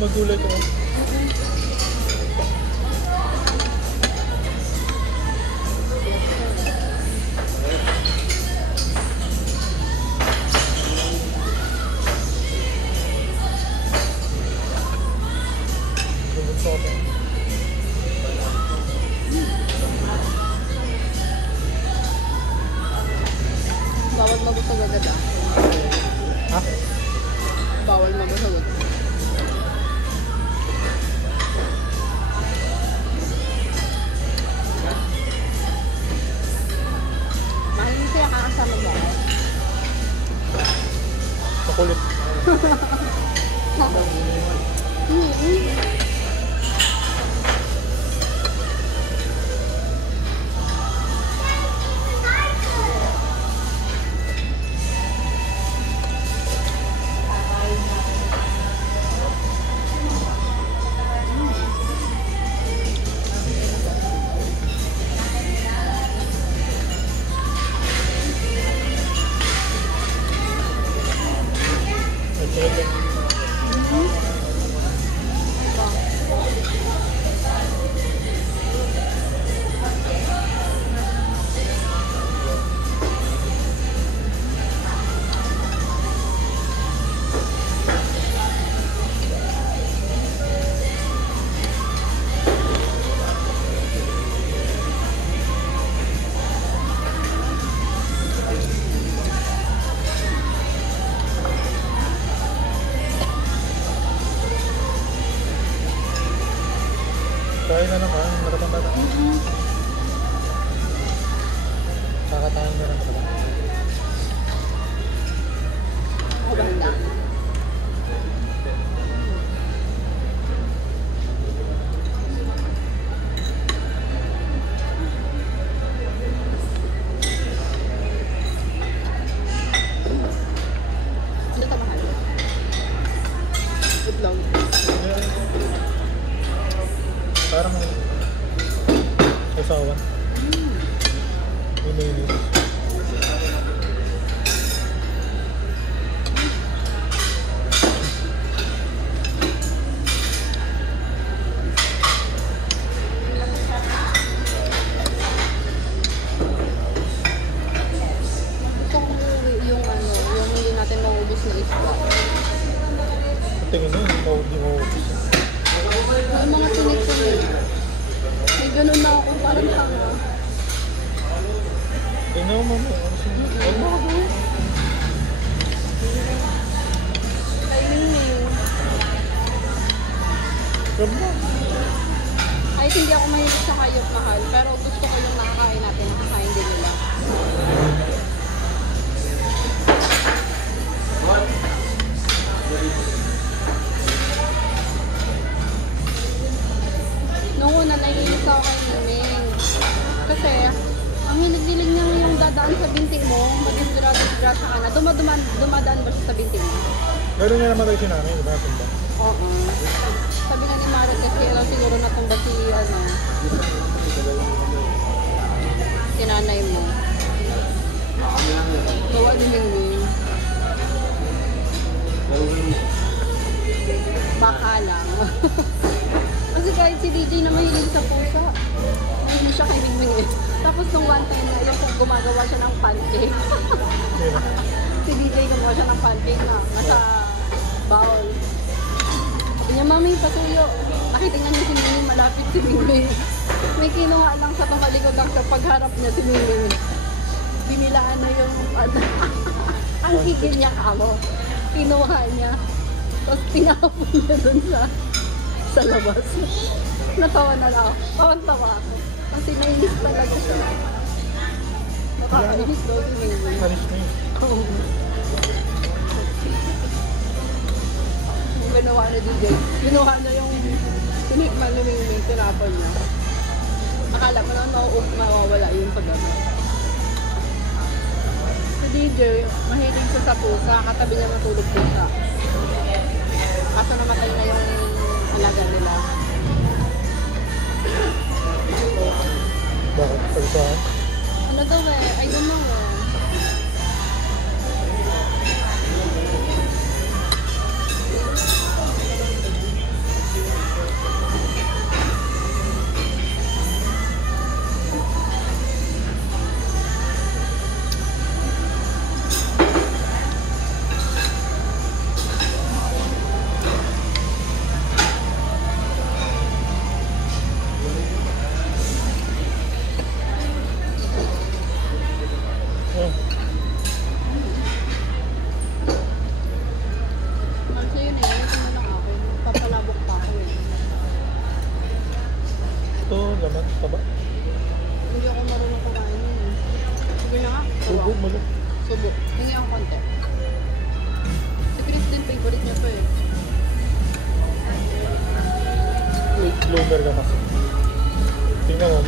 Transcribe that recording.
Magulay ko. Bawal mabusog agad ah. Ha? Bawal mabusog agad. Mahal mo siya kakasama ba? Makulit. Kaya na naman, maratang bata. Kakatahan mo lang sa bata. Ako banda. Ano ito mahal? Itlog. Parang usawan. Iniinis. Gusto ko yung ano, yung hindi natin maubos na isda. Tingin mo, hindi mo. May mga tinik-tinik. May ganun na ako, parang tanga. Tingnan mo mo. Huwag mo ako. Timing. Huwag mo. Kahit hindi ako mahilig sa hayop mahal, pero gusto ko yung nakakain natin, nakakain din nila. Noong una, naiinis ako kay Miming. Kasi, ang hilig-hilig niya yung dadaan sa binting mo, mag-disgrasya ka na. Dumadaan ba siya sa binting mo? Pero niya namatay si nanay, di ba? Tumba. Oo. Sabi nga ni Marot kasi alam siguro natumba si, si nanay mo. Bawa ni Mingming. Baka lang. Kasi kahit si DJ na mahilig sa pusa, mahilig siya kay Mingming eh. Tapos nung one time na yung gumagawa siya ng pancake. Si DJ gumawa siya ng pancake na nasa bowl. Sabi niya, Mami, pasuyo. Nakita niya si Mingming, malapit si Mingming. May kinuha lang sa tumalikod lang sa pagharap niya si Mingming. Binilaan na yung ang higil niya kamo. Kinuha niya. Tapos tinapon niya dun sa labas. Natawa na lang ako. Tawan-tawa ako. Kasi nainis talaga siya. Nakakainis daw si Mingming. Panis na yun. Oo. Yung ginawa na DJ. Ginawa na yung tinikman ni Mingming. Tinapon niya. Akala mo naman mawawala yun pag gano'n. Si DJ, mahilig siya sa pusa. Katabi niya matulog pusa. Kaso namatay na yung alaga nila. Bakit? Pagsahan? Ano daw eh? I don't know eh. laman, taba. Hindi ako marunong kumain yun eh. Sige na nga. Subo mo lang. Subo. Hingi ang konti. Si Chris din, favorite niya to eh. Late bloomer ka kasi. Tingnan mo,